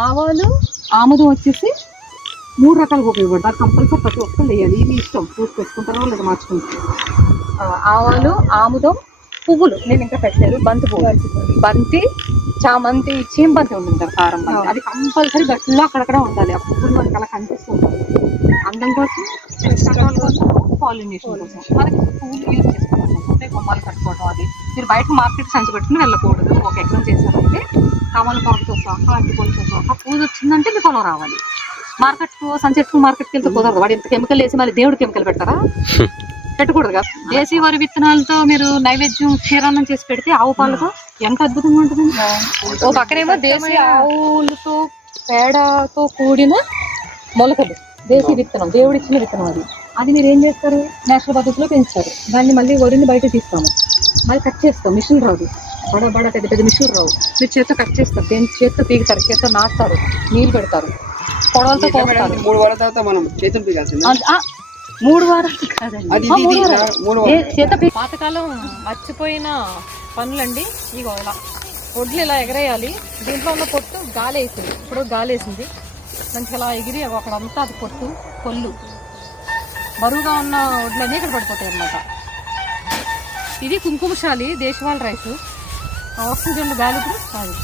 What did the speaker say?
ఆవాలు ఆముదం వచ్చేసి 3 రకాలుగా ఉపయోగపడతారు. కంపల్సరీ ప్రతి ఒక్కరు వేయాలి. ఇది ఇష్టం, పూసి పెట్టుకుంటారో లేదా మార్చుకుంటారు. ఆవాలు, ఆముదం, పువ్వులు నేను ఇంకా పెట్టలేదు. బంతి పువ్వు, బంతి, చామంతి, చీంబంతి ఉంటుంది కారం బంతి, అది కంపల్సరీ గట్టిలో అక్కడక్కడ ఉండాలి. ఆ పువ్వులు మనకి అలా కనిపిస్తుంటారు. అందం కోసం, రకాల కోసం, పాలినేషన్ కోసం మనకి పువ్వులు యూజ్ చేసుకోవాలి. అంటే గుమ్మాలు కట్టుకోవడం. అది మీరు బయట మార్కెట్ సంచి పెట్టుకుని వెళ్ళకూడదు. ఒక ఎకరం చేశారంటే తమలపాకుతో సహా, అరటిపళ్ళతో సహా పూజ వచ్చిందంటే మీకు పొలం రావాలి. మార్కెట్కి వెళ్తే కుదరదు. వాడు ఇంత కెమికల్ వేసి మళ్ళీ దేవుడు కెమికల్ పెట్టారా? పెట్టకూడదు కదా. దేశీ వరి విత్తనాలతో మీరు నైవేద్యం క్షీరాన్నం చేసి పెడితే ఆవు పాలతో ఎంత అద్భుతంగా ఉంటుంది. ఓ పక్కనేమో దేశీ ఆవులతో పేడతో కూడిన మొలకలు, దేశీ విత్తనం, దేవుడిచ్చిన విత్తనం. అది మీరు ఏం చేస్తారు? నేచురల్ పద్ధతిలో పెంచుతారు. దాన్ని మళ్ళీ వరిని బయట తీస్తాము, మళ్ళీ కట్ చేస్తాం. మిషన్ రాదు, బడ పెద్ద పెద్ద మిషన్ రావు. మీరు చేత్తో కట్ చేస్తారు, చేత్తో పీకుతారు, చేత్తో నాటుతారు, నీళ్ళు పెడతారు, పొడవలతో కోస్తారు. 3 వారాల తర్వాత మనం చేతులు పీకాల్సింది. 3 వారాలు కాదండి, పాతకాలం మర్చిపోయిన పనులండి. ఇగో ఇలా ఒడ్లు ఇలా ఎగరేయాలి. దీంట్లో ఉన్న పొట్టు గాలి వేసింది, ఇప్పుడు గాలి వేసింది మంచిగా ఇలా ఎగిరి అక్కడంతా అది పొట్టు కొల్లు బరువుగా ఉన్న ఒడ్లన్నీ ఇక్కడ పడిపోతాయి అన్నమాట. ఇది కుంకుమశాలి దేశవాళ రైసు. ఆక్సిజన్ గాలి అది